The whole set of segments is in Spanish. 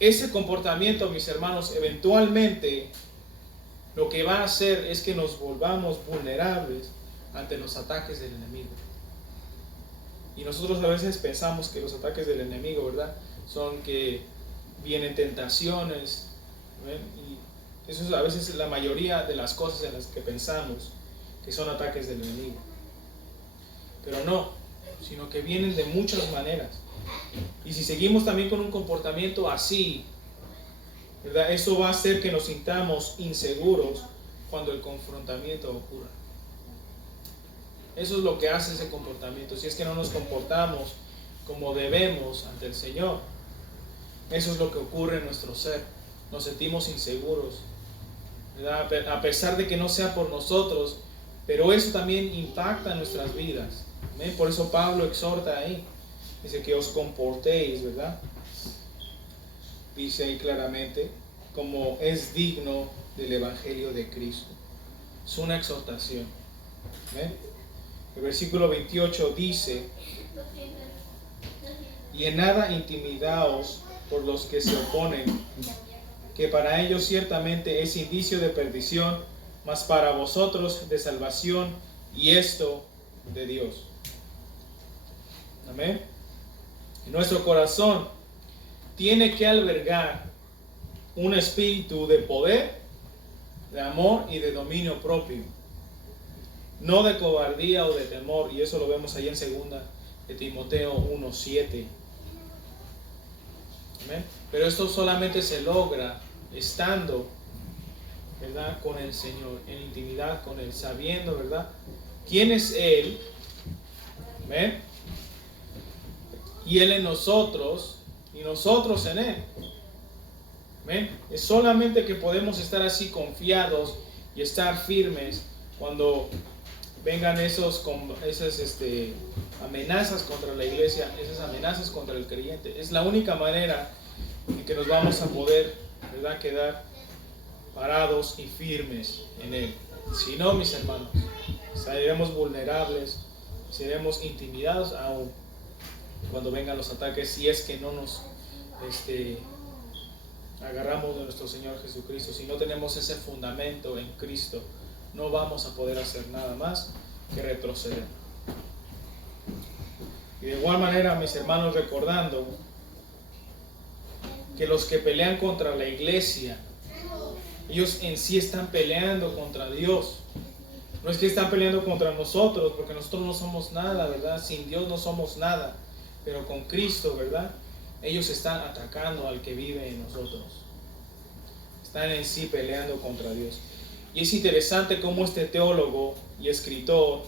ese comportamiento, mis hermanos, eventualmente lo que va a hacer es que nos volvamos vulnerables ante los ataques del enemigo. Y nosotros a veces pensamos que los ataques del enemigo, ¿verdad?, son que vienen tentaciones, ¿ven? Y eso es a veces la mayoría de las cosas en las que pensamos que son ataques del enemigo. Pero no, sino que vienen de muchas maneras. Y si seguimos también con un comportamiento así, ¿verdad?, eso va a hacer que nos sintamos inseguros cuando el confrontamiento ocurra. Eso es lo que hace ese comportamiento. Si es que no nos comportamos como debemos ante el Señor, eso es lo que ocurre en nuestro ser. Nos sentimos inseguros, ¿verdad?, a pesar de que no sea por nosotros, pero eso también impacta en nuestras vidas. ¿Ven? Por eso Pablo exhorta ahí, dice que os comportéis, ¿verdad?, dice ahí claramente, como es digno del Evangelio de Cristo. Es una exhortación. ¿Ven? El versículo 28 dice: y en nada intimidaos por los que se oponen, que para ellos ciertamente es indicio de perdición, mas para vosotros de salvación, y esto de Dios. Amén. Y nuestro corazón tiene que albergar un espíritu de poder, de amor y de dominio propio, no de cobardía o de temor. Y eso lo vemos ahí en 2 de Timoteo 1:7. Amén. Pero esto solamente se logra estando, ¿verdad?, con el Señor, en intimidad con Él, sabiendo, ¿verdad?, quién es Él. Amén. Y Él en nosotros y nosotros en Él. ¿Ven? Es solamente que podemos estar así confiados y estar firmes cuando vengan esas amenazas contra la iglesia, esas amenazas contra el creyente. Es la única manera en que nos vamos a poder, ¿verdad?, quedar parados y firmes en Él. Si no, mis hermanos, seremos vulnerables, seremos intimidados aún cuando vengan los ataques, si es que no nos agarramos de nuestro Señor Jesucristo. Si no tenemos ese fundamento en Cristo, no vamos a poder hacer nada más que retroceder. Y de igual manera, mis hermanos, recordando que los que pelean contra la iglesia, ellos en sí están peleando contra Dios. No es que están peleando contra nosotros, porque nosotros no somos nada, ¿verdad? Sin Dios no somos nada. Pero con Cristo, ¿verdad?, ellos están atacando al que vive en nosotros. Están en sí peleando contra Dios. Y es interesante cómo este teólogo y escritor,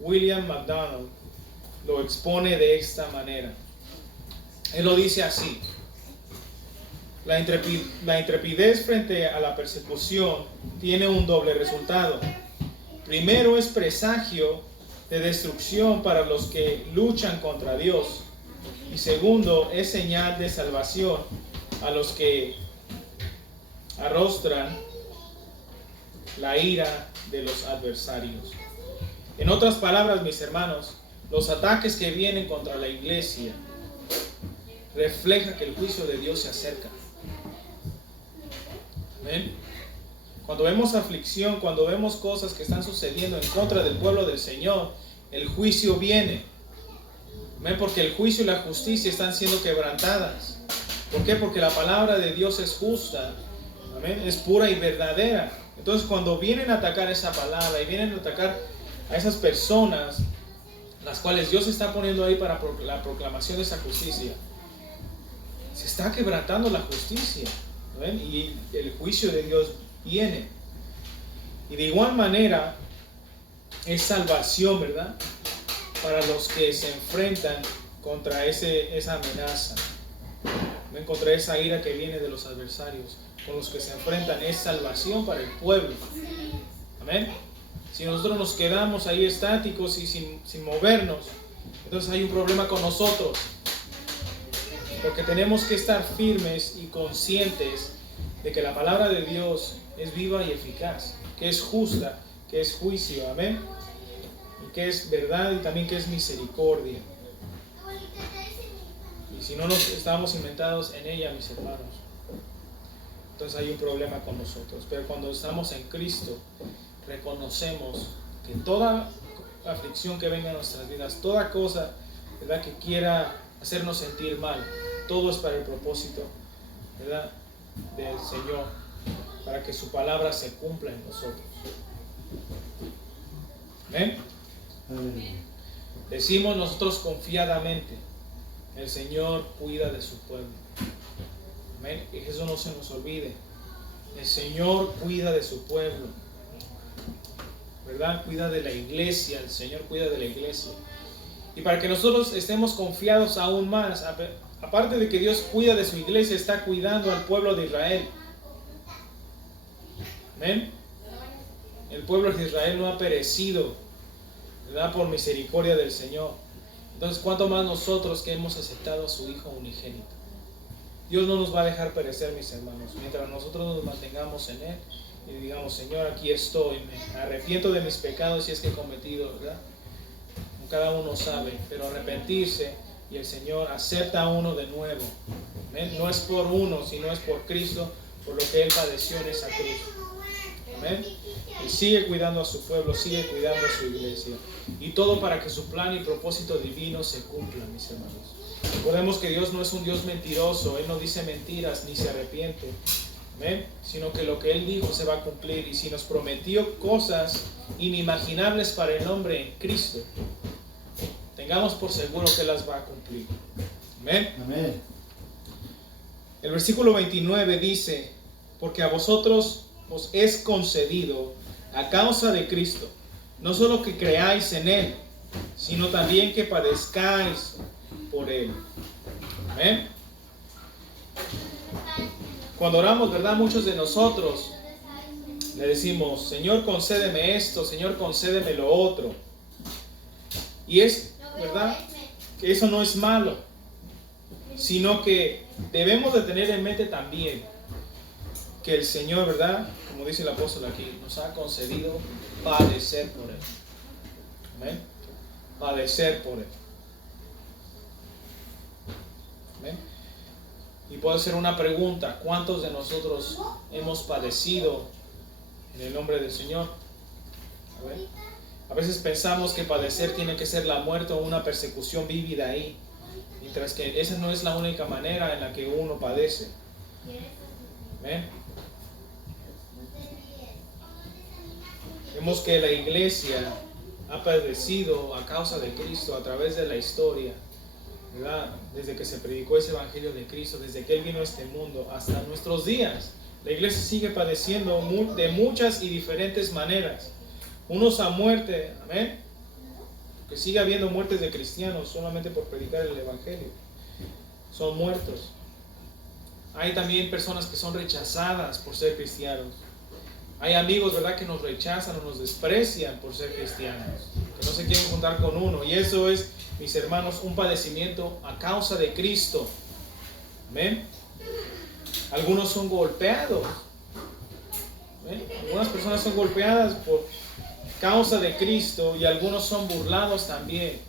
William MacDonald, lo expone de esta manera. Él lo dice así: la intrepidez frente a la persecución tiene un doble resultado. Primero, es presagio de destrucción para los que luchan contra Dios. Y segundo, es señal de salvación a los que arrostran la ira de los adversarios. En otras palabras, mis hermanos, los ataques que vienen contra la iglesia reflejan que el juicio de Dios se acerca. ¿Ven? Cuando vemos aflicción, cuando vemos cosas que están sucediendo en contra del pueblo del Señor, el juicio viene. ¿Ven? Porque el juicio y la justicia están siendo quebrantadas. ¿Por qué? Porque la palabra de Dios es justa. ¿Amén? Es pura y verdadera. Entonces, cuando vienen a atacar esa palabra y vienen a atacar a esas personas, las cuales Dios está poniendo ahí para la proclamación de esa justicia, se está quebrantando la justicia. ¿Ven? Y el juicio de Dios viene. Y de igual manera es salvación, ¿verdad?, para los que se enfrentan contra esa amenaza. ¿Ven? Contra esa ira que viene de los adversarios. Con los que se enfrentan es salvación para el pueblo. Amén. Si nosotros nos quedamos ahí estáticos y sin movernos, entonces hay un problema con nosotros. Porque tenemos que estar firmes y conscientes de que la palabra de Dios es viva y eficaz, que es justa, que es juicio, amén, y que es verdad y también que es misericordia. Y si no nos estamos cimentados en ella, mis hermanos, entonces hay un problema con nosotros. Pero cuando estamos en Cristo, reconocemos que toda aflicción que venga a nuestras vidas, toda cosa, ¿verdad?, que quiera hacernos sentir mal, todo es para el propósito, ¿verdad?, del Señor, para que su palabra se cumpla en nosotros. ¿Amén? Decimos nosotros confiadamente, el Señor cuida de su pueblo. Amén. Y eso no se nos olvide. El Señor cuida de su pueblo, ¿verdad? Cuida de la iglesia. El Señor cuida de la iglesia. Y para que nosotros estemos confiados aún más, aparte de que Dios cuida de su iglesia, está cuidando al pueblo de Israel. Amén. El pueblo de Israel no ha perecido, ¿verdad?, por misericordia del Señor. Entonces, ¿cuánto más nosotros que hemos aceptado a su Hijo unigénito? Dios no nos va a dejar perecer, mis hermanos, mientras nosotros nos mantengamos en Él y digamos: Señor, aquí estoy, me arrepiento de mis pecados si es que he cometido, ¿verdad? Cada uno sabe, pero arrepentirse, y el Señor acepta a uno de nuevo. ¿Amén? No es por uno, sino es por Cristo, por lo que Él padeció en esa cruz. Amén. Él sigue cuidando a su pueblo, sigue cuidando a su iglesia, y todo para que su plan y propósito divino se cumplan, mis hermanos. Recordemos que Dios no es un Dios mentiroso. Él no dice mentiras ni se arrepiente. Amén. Sino que lo que Él dijo se va a cumplir, y si nos prometió cosas inimaginables para el hombre en Cristo, tengamos por seguro que las va a cumplir. Amén. Amén. El versículo 29 dice: porque a vosotros os es concedido a causa de Cristo, no solo que creáis en Él, sino también que padezcáis por Él. Amén. Cuando oramos, ¿verdad?, muchos de nosotros le decimos: Señor, concédeme esto, Señor, concédeme lo otro. Y es, ¿verdad?, que eso no es malo, sino que debemos de tener en mente también que el Señor, ¿verdad?, como dice el apóstol aquí, nos ha concedido padecer por Él. Amén. Padecer por Él. Amén. Y puede ser una pregunta: ¿cuántos de nosotros hemos padecido en el nombre del Señor? Amén. A veces pensamos que padecer tiene que ser la muerte o una persecución vívida ahí, mientras que esa no es la única manera en la que uno padece. Amén. Vemos que la iglesia ha padecido a causa de Cristo a través de la historia, ¿verdad? Desde que se predicó ese evangelio de Cristo, desde que Él vino a este mundo hasta nuestros días, la iglesia sigue padeciendo de muchas y diferentes maneras. Unos a muerte, amén, porque sigue habiendo muertes de cristianos solamente por predicar el evangelio. Son muertos. Hay también personas que son rechazadas por ser cristianos. Hay amigos, ¿verdad?, que nos rechazan o nos desprecian por ser cristianos, que no se quieren juntar con uno. Y eso es, mis hermanos, un padecimiento a causa de Cristo. Amén. Algunos son golpeados. ¿Amén? Algunas personas son golpeadas por causa de Cristo, y algunos son burlados también.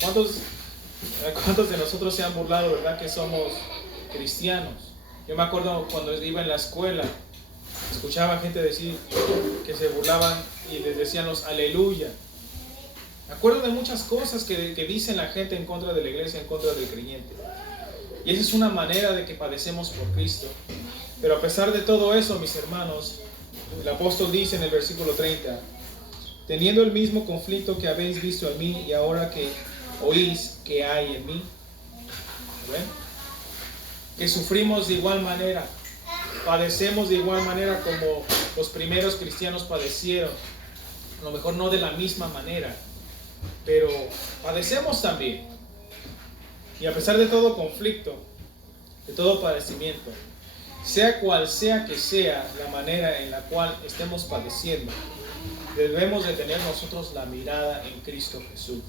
¿Cuántos de nosotros se han burlado, verdad, que somos cristianos? Yo me acuerdo cuando iba en la escuela, escuchaba gente decir que se burlaban y les decían los aleluya. Me acuerdo de muchas cosas que dicen la gente en contra de la iglesia, en contra del creyente. Y esa es una manera de que padecemos por Cristo. Pero a pesar de todo eso, mis hermanos, el apóstol dice en el versículo 30: teniendo el mismo conflicto que habéis visto en mí y ahora que oís que hay en mí. ¿Ven? Que sufrimos de igual manera, padecemos de igual manera como los primeros cristianos padecieron. A lo mejor no de la misma manera, pero padecemos también. Y a pesar de todo conflicto, de todo padecimiento, sea cual sea que sea la manera en la cual estemos padeciendo, debemos de tener nosotros la mirada en Cristo Jesús.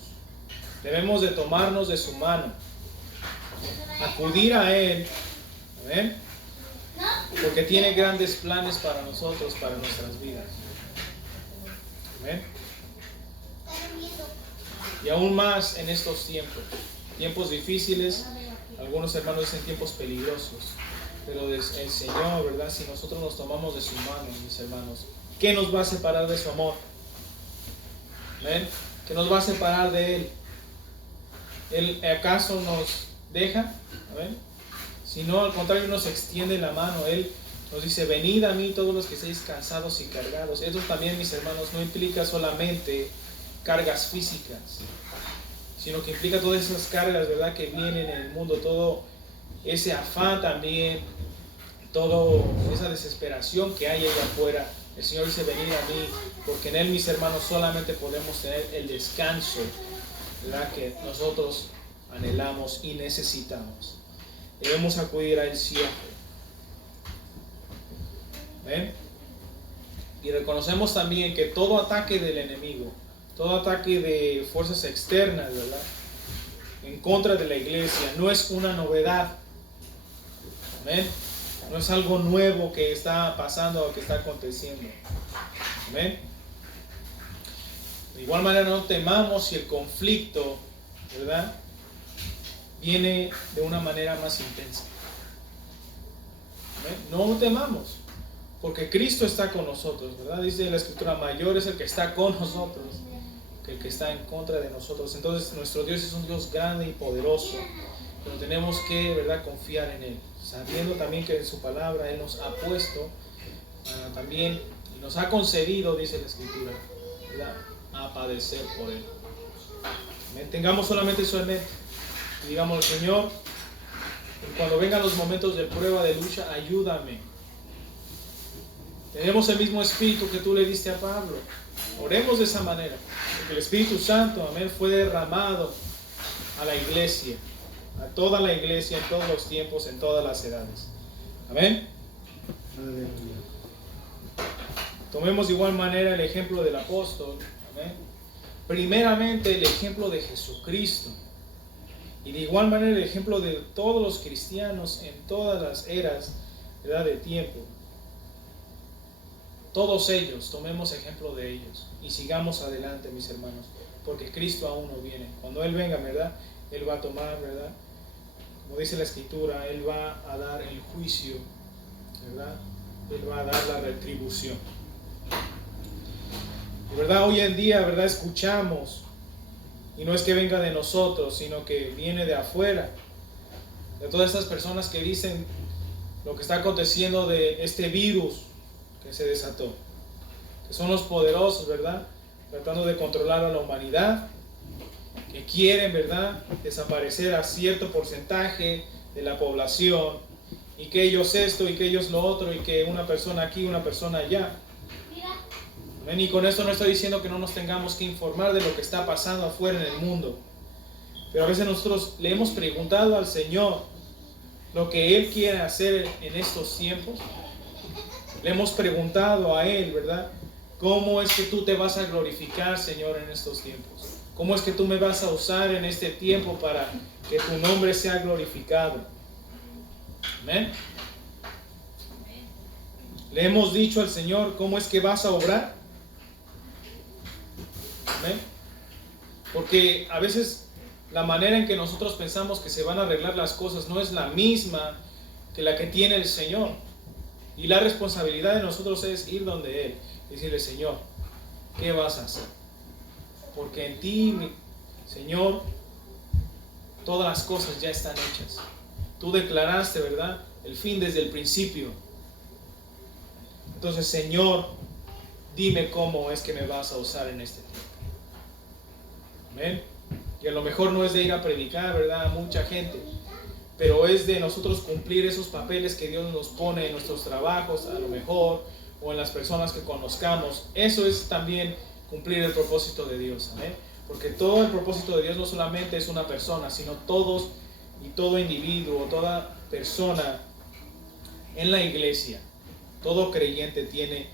Debemos de tomarnos de su mano, acudir a Él, ¿amén?, porque tiene grandes planes para nosotros, para nuestras vidas. Amén. Y aún más en estos tiempos difíciles, Algunos hermanos dicen tiempos peligrosos, pero el Señor, ¿verdad? Si nosotros nos tomamos de su mano, mis hermanos, ¿qué nos va a separar de su amor? ¿Ven? ¿Qué nos va a separar de Él? ¿Él acaso nos deja? ¿Ven? Si no, al contrario, nos extiende la mano. Él nos dice, venid a mí todos los que estéis cansados y cargados. Esto también, mis hermanos, no implica solamente cargas físicas, sino que implica todas esas cargas, ¿verdad?, que vienen en el mundo, todo ese afán también, toda esa desesperación que hay allá afuera. El Señor dice, venid a mí, porque en Él, mis hermanos, solamente podemos tener el descanso, ¿verdad?, que nosotros anhelamos y necesitamos. Debemos acudir a Él siempre. ¿Ven? Y reconocemos también que todo ataque del enemigo, todo ataque de fuerzas externas, ¿verdad?, en contra de la iglesia, no es una novedad. ¿Ven? No es algo nuevo que está pasando o que está aconteciendo. ¿Ven? De igual manera, no temamos si el conflicto, ¿verdad?, viene de una manera más intensa. ¿Ven? No temamos, porque Cristo está con nosotros, ¿verdad? Dice la Escritura, mayor es el que está con nosotros que el que está en contra de nosotros. Entonces, nuestro Dios es un Dios grande y poderoso, pero tenemos que, ¿verdad?, confiar en Él, sabiendo también que en su palabra Él nos ha puesto también, y nos ha concedido, dice la Escritura, ¿verdad?, a padecer por Él. ¿Ven? Tengamos solamente eso en mente y digamos, Señor, cuando vengan los momentos de prueba, de lucha, ayúdame. Tenemos el mismo espíritu que tú le diste a Pablo. Oremos de esa manera, porque el Espíritu Santo, amén, fue derramado a la iglesia, a toda la iglesia, en todos los tiempos, en todas las edades. Amén. Tomemos de igual manera el ejemplo del apóstol. Amén. Primeramente el ejemplo de Jesucristo, y de igual manera el ejemplo de todos los cristianos en todas las eras, edad de tiempo. Todos ellos, tomemos ejemplo de ellos y sigamos adelante, mis hermanos, porque Cristo aún no viene. Cuando Él venga, ¿verdad?, Él va a tomar, ¿verdad?, como dice la Escritura, Él va a dar el juicio, ¿verdad?, Él va a dar la retribución. De verdad, hoy en día, ¿verdad?, escuchamos, y no es que venga de nosotros, sino que viene de afuera, de todas estas personas que dicen lo que está aconteciendo de este virus que se desató, que son los poderosos, ¿verdad?, tratando de controlar a la humanidad, que quieren, ¿verdad?, desaparecer a cierto porcentaje de la población, y que ellos esto, y que ellos lo otro, y que una persona aquí, una persona allá. ¿Ven? Y con esto no estoy diciendo que no nos tengamos que informar de lo que está pasando afuera en el mundo, pero a veces nosotros le hemos preguntado al Señor lo que Él quiere hacer en estos tiempos. Le hemos preguntado a Él, ¿verdad?, ¿cómo es que tú te vas a glorificar, Señor, en estos tiempos? ¿Cómo es que tú me vas a usar en este tiempo para que tu nombre sea glorificado? Amén. Le hemos dicho al Señor, ¿cómo es que vas a obrar? Amén. Porque a veces la manera en que nosotros pensamos que se van a arreglar las cosas no es la misma que la que tiene el Señor. Y la responsabilidad de nosotros es ir donde Él y decirle, Señor, ¿qué vas a hacer? Porque en ti, Señor, todas las cosas ya están hechas. Tú declaraste, ¿verdad?, el fin desde el principio. Entonces, Señor, dime cómo es que me vas a usar en este tiempo. Amén. Y a lo mejor no es de ir a predicar, ¿verdad?, a mucha gente, pero es de nosotros cumplir esos papeles que Dios nos pone en nuestros trabajos, a lo mejor, o en las personas que conozcamos. Eso es también cumplir el propósito de Dios. Amén. Porque todo el propósito de Dios no solamente es una persona, sino todos y todo individuo, toda persona en la iglesia, todo creyente tiene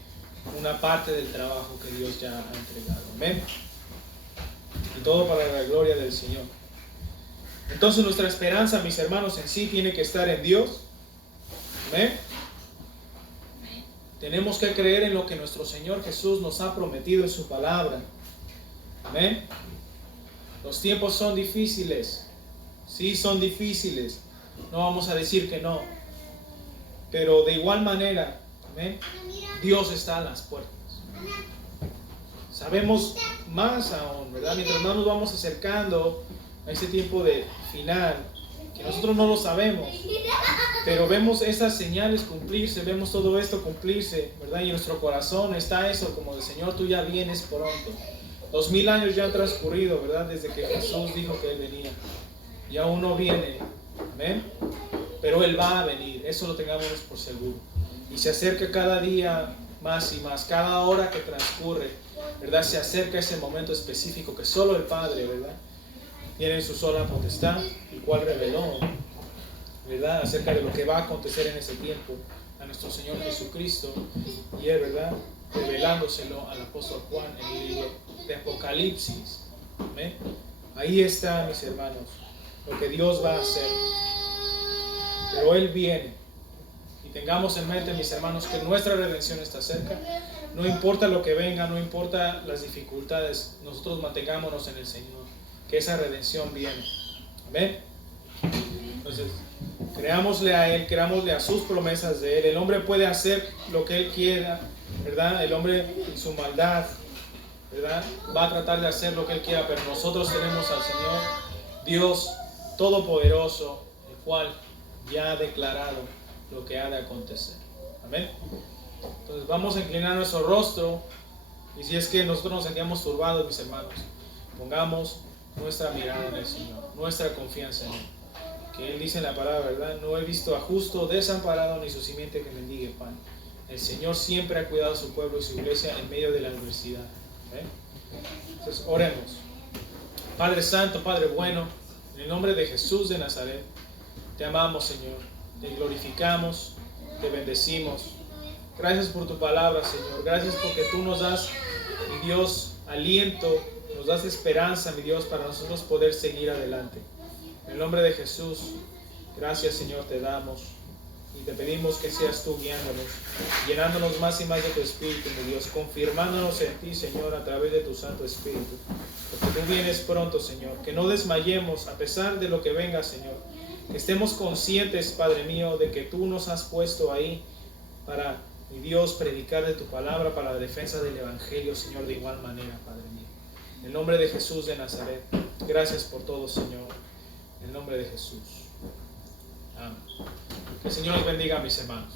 una parte del trabajo que Dios ya ha entregado. Amén. Y todo para la gloria del Señor. Entonces nuestra esperanza, mis hermanos, en sí tiene que estar en Dios. Amén. Tenemos que creer en lo que nuestro Señor Jesús nos ha prometido en su palabra. Amén. Los tiempos son difíciles. Sí, son difíciles. no vamos a decir que no. Pero de igual manera, amén, Dios está a las puertas. Sabemos más aún, ¿verdad? Mientras más nos vamos acercando a ese tiempo de final, que nosotros no lo sabemos, pero vemos esas señales cumplirse, vemos todo esto cumplirse, ¿verdad? Y en nuestro corazón está eso, como de Señor, tú ya vienes pronto. 2000 años ya han transcurrido, ¿verdad? Desde que Jesús dijo que Él venía. Y aún no viene, amén. Pero Él va a venir, eso lo tengamos por seguro. Y se acerca cada día más y más, cada hora que transcurre, ¿verdad? Se acerca ese momento específico que solo el Padre, ¿verdad?, tiene en su sola potestad, el cual reveló, ¿verdad?, acerca de lo que va a acontecer en ese tiempo a nuestro Señor Jesucristo, y Él, ¿verdad?, revelándoselo al apóstol Juan en el libro de Apocalipsis. ¿Amén? Ahí está, mis hermanos, lo que Dios va a hacer. Pero Él viene. Y tengamos en mente, mis hermanos, que nuestra redención está cerca. No importa lo que venga, no importa las dificultades, nosotros mantengámonos en el Señor, que esa redención viene. Amén. Entonces, creámosle a Él, creámosle a sus promesas de Él. El hombre puede hacer lo que Él quiera, ¿verdad? El hombre en su maldad, ¿verdad?, va a tratar de hacer lo que Él quiera, pero nosotros tenemos al Señor Dios Todopoderoso, el cual ya ha declarado lo que ha de acontecer. Amén. Entonces vamos a inclinar nuestro rostro, y si es que nosotros nos sentíamos turbados, mis hermanos, pongamos nuestra mirada en el Señor, nuestra confianza en Él. Que Él dice en la palabra, ¿verdad? No he visto a justo desamparado, ni su simiente que mendigue pan. El Señor siempre ha cuidado a su pueblo y su iglesia en medio de la adversidad. ¿Eh? Entonces oremos. Padre Santo, Padre bueno, en el nombre de Jesús de Nazaret, te amamos, Señor, te glorificamos, te bendecimos. Gracias por tu palabra, Señor. Gracias porque tú nos das, mi Dios, aliento, nos das esperanza, mi Dios, para nosotros poder seguir adelante. En el nombre de Jesús, gracias, Señor, te damos. Y te pedimos que seas tú guiándonos, llenándonos más y más de tu Espíritu, mi Dios, confirmándonos en ti, Señor, a través de tu Santo Espíritu. Porque tú vienes pronto, Señor. Que no desmayemos a pesar de lo que venga, Señor. Que estemos conscientes, Padre mío, de que tú nos has puesto ahí para, mi Dios, predicar de tu palabra, para la defensa del Evangelio, Señor, de igual manera, Padre mío. En el nombre de Jesús de Nazaret, gracias por todo, Señor. En el nombre de Jesús. Amén. Que el Señor los bendiga, mis hermanos.